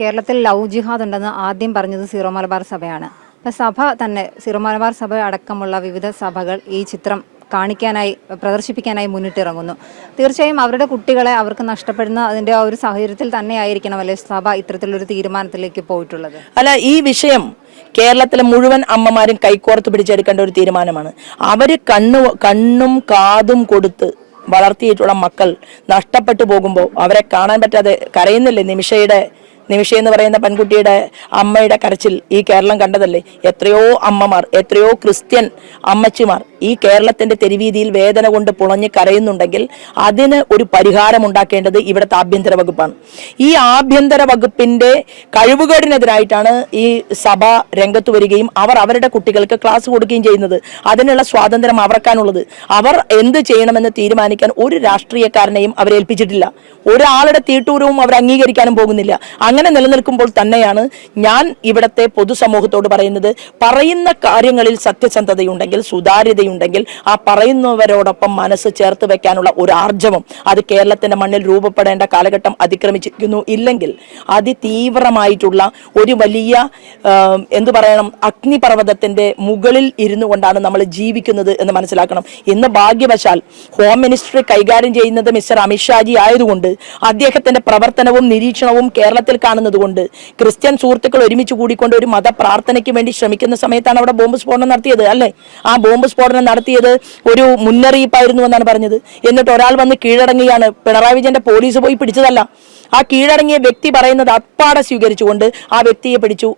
കേരളത്തിൽ ലവ് ജിഹാദ് ഉണ്ടെന്ന് ആദ്യം പറഞ്ഞത് സീറോ മലബാർ സഭയാണ്. അപ്പോൾ സഭ തന്നെ സീറോ മലബാർ സഭ അടക്കമുള്ള വിവിധ സഭകൾ ഈ ചിത്രം കാണിക്കാനായി പ്രദർശിപ്പിക്കാനായി മുന്നിട്ടിറങ്ങുന്നു. തീർച്ചയായും അവരുടെ കുട്ടികളെ അവർക്ക് നഷ്ടപ്പെടുന്ന അതിൻ്റെ ആ ഒരു സാഹചര്യത്തിൽ തന്നെയായിരിക്കണമല്ലേ സഭ ഇത്തരത്തിലൊരു തീരുമാനത്തിലേക്ക് പോയിട്ടുള്ളത്? അല്ല, ഈ വിഷയം കേരളത്തിലെ മുഴുവൻ അമ്മമാരും കൈകോർത്ത് പിടിച്ചെടുക്കേണ്ട ഒരു തീരുമാനമാണ്. അവര് കണ്ണും കാതും കൊടുത്ത് വളർത്തിയിട്ടുള്ള മക്കൾ നഷ്ടപ്പെട്ടു പോകുമ്പോൾ അവരെ കാണാൻ പറ്റാതെ കരയുന്നില്ലേ? നിമിഷ എന്ന് പറയുന്ന പെൺകുട്ടിയുടെ അമ്മയുടെ കരച്ചിൽ ഈ കേരളം കണ്ടതല്ലേ? എത്രയോ അമ്മമാർ, എത്രയോ ക്രിസ്ത്യൻ അമ്മച്ചിമാർ ഈ കേരളത്തിന്റെ തെരുവീതിയിൽ വേദന കൊണ്ട് പുളഞ്ഞ് കരയുന്നുണ്ടെങ്കിൽ അതിന് ഒരു പരിഹാരം ഉണ്ടാക്കേണ്ടത് ഇവിടുത്തെ ആഭ്യന്തര വകുപ്പാണ്. ഈ ആഭ്യന്തര വകുപ്പിന്റെ കഴിവുകേടിനെതിരായിട്ടാണ് ഈ സഭ രംഗത്ത് വരികയും അവരുടെ കുട്ടികൾക്ക് ക്ലാസ് കൊടുക്കുകയും ചെയ്യുന്നത്. അതിനുള്ള സ്വാതന്ത്ര്യം അവർക്കാണുള്ളത്. അവർ എന്ത് ചെയ്യണമെന്ന് തീരുമാനിക്കാൻ ഒരു രാഷ്ട്രീയക്കാരനെയും അവരേൽപ്പിച്ചിട്ടില്ല. ഒരാളുടെ തീട്ടൂരവും അവർ അംഗീകരിക്കാനും പോകുന്നില്ല. അങ്ങനെ നിലനിൽക്കുമ്പോൾ തന്നെയാണ് ഞാൻ ഇവിടത്തെ പൊതുസമൂഹത്തോട് പറയുന്നത്, പറയുന്ന കാര്യങ്ങളിൽ സത്യസന്ധതയുണ്ടെങ്കിൽ, സുതാര്യതയുണ്ടെങ്കിൽ, ആ പറയുന്നവരോടൊപ്പം മനസ്സ് ചേർത്ത് വെക്കാനുള്ള ഒരു ആർജവം അത് കേരളത്തിന്റെ മണ്ണിൽ രൂപപ്പെടേണ്ട കാലഘട്ടം അതിക്രമിച്ചിരിക്കുന്നു. ഇല്ലെങ്കിൽ അതിതീവ്രമായിട്ടുള്ള ഒരു വലിയ അഗ്നിപർവ്വതത്തിന്റെ മുകളിൽ ഇരുന്നു കൊണ്ടാണ് നമ്മൾ ജീവിക്കുന്നത് എന്ന് മനസ്സിലാക്കണം. ഇന്ന് ഭാഗ്യവശാൽ ഹോം മിനിസ്റ്ററി കൈകാര്യം ചെയ്യുന്നത് മിസ്റ്റർ അമിത്ഷാജി ആയതുകൊണ്ട് അദ്ദേഹത്തിന്റെ പ്രവർത്തനവും നിരീക്ഷണവും കേരളത്തിൽ കാണുന്നത് കൊണ്ട് ക്രിസ്ത്യൻ സുഹൃത്തുക്കൾ ഒരുമിച്ച് കൂടിക്കൊണ്ട് ഒരു മതപ്രാർത്ഥനയ്ക്ക് വേണ്ടി ശ്രമിക്കുന്ന സമയത്താണ് അവിടെ ബോംബ് സ്ഫോടനം നടത്തിയത് അല്ലേ? ആ ബോംബ് സ്ഫോടനം നടത്തിയത് ഒരു മുന്നറിയിപ്പായിരുന്നു എന്നാണ് പറഞ്ഞത്. എന്നിട്ട് ഒരാൾ വന്ന് കീഴടങ്ങുകയാണ്. പിണറായി വിജയന്റെ പോലീസ് പോയി പിടിച്ചതല്ല. ആ കീഴടങ്ങിയ വ്യക്തി പറയുന്നത് അപ്പാടെ സ്വീകരിച്ചുകൊണ്ട് ആ വ്യക്തിയെ പിടിച്ചു.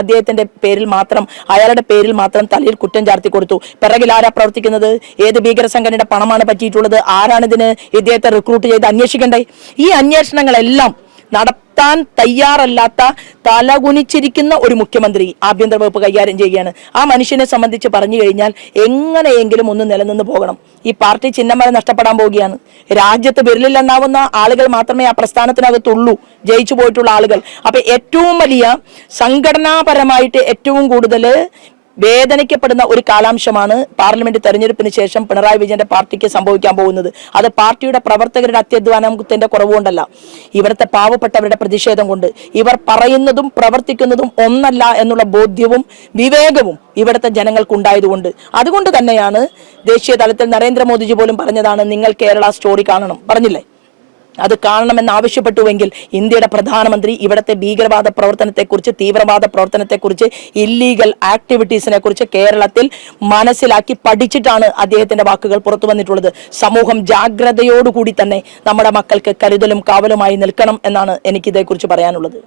അദ്ദേഹത്തിന്റെ പേരിൽ മാത്രം, അയാളുടെ പേരിൽ മാത്രം തലയിൽ കുറ്റം ചാർത്തി കൊടുത്തു. പിറകിൽ ആരാ പ്രവർത്തിക്കുന്നത്? ഏത് ഭീകര സംഘടനയുടെ പണമാണ് പറ്റിയിട്ടുള്ളത്? ആരാണിതിന് ഇദ്ദേഹത്തെ റിക്രൂട്ട് ചെയ്ത് അന്വേഷിക്കണ്ടേ? ഈ അന്വേഷണങ്ങളെല്ലാം നടത്താൻ തയ്യാറല്ലാത്ത തലകുനിച്ചിരിക്കുന്ന ഒരു മുഖ്യമന്ത്രി ആഭ്യന്തര വകുപ്പ് കൈകാര്യം ചെയ്യുകയാണ്. ആ മനുഷ്യനെ സംബന്ധിച്ച് പറഞ്ഞു കഴിഞ്ഞാൽ എങ്ങനെയെങ്കിലും ഒന്ന് നിലനിന്ന് പോകണം. ഈ പാർട്ടി ചിഹ്നം വരെ നഷ്ടപ്പെടാൻ പോവുകയാണ്. രാജ്യത്ത് വിരലിലെണ്ണാവുന്ന ആളുകൾ മാത്രമേ ആ പ്രസ്ഥാനത്തിനകത്തുള്ളൂ, ജയിച്ചു പോയിട്ടുള്ള ആളുകൾ. അപ്പൊ ഏറ്റവും വലിയ സംഘടനാപരമായിട്ട് ഏറ്റവും കൂടുതൽ വേദനിക്കപ്പെടുന്ന ഒരു കാലാംശമാണ് പാർലമെന്റ് തെരഞ്ഞെടുപ്പിന് ശേഷം പിണറായി വിജയന്റെ പാർട്ടിക്ക് സംഭവിക്കാൻ പോകുന്നത്. അത് പാർട്ടിയുടെ പ്രവർത്തകരുടെ അത്യധ്വാനത്തിന്റെ കുറവുകൊണ്ടല്ല, ഇവിടുത്തെ പാവപ്പെട്ടവരുടെ പ്രതിഷേധം കൊണ്ട്. ഇവർ പറയുന്നതും പ്രവർത്തിക്കുന്നതും ഒന്നല്ല എന്നുള്ള ബോധ്യവും വിവേകവും ഇവിടുത്തെ ജനങ്ങൾക്ക് ഉണ്ടായതുകൊണ്ട്. അതുകൊണ്ട് തന്നെയാണ് ദേശീയ തലത്തിൽ നരേന്ദ്രമോദിജി പോലും പറഞ്ഞതാണ്, നിങ്ങൾ കേരള സ്റ്റോറി കാണണം, പറഞ്ഞില്ലേ? അത് കാണണമെന്ന് ആവശ്യപ്പെട്ടുവെങ്കിൽ ഇന്ത്യയുടെ പ്രധാനമന്ത്രി ഇവിടുത്തെ ഭീകരവാദ പ്രവർത്തനത്തെക്കുറിച്ച്, തീവ്രവാദ പ്രവർത്തനത്തെക്കുറിച്ച്, ഇല്ലീഗൽ ആക്ടിവിറ്റീസിനെ കുറിച്ച് കേരളത്തിൽ മനസ്സിലാക്കി പഠിച്ചിട്ടാണ് അദ്ദേഹത്തിന്റെ വാക്കുകൾ പുറത്തു വന്നിട്ടുള്ളത്. സമൂഹം ജാഗ്രതയോടുകൂടി തന്നെ നമ്മുടെ മക്കൾക്ക് കരുതലും കാവലുമായി നിൽക്കണം എന്നാണ് എനിക്കിതേക്കുറിച്ച് പറയാനുള്ളത്.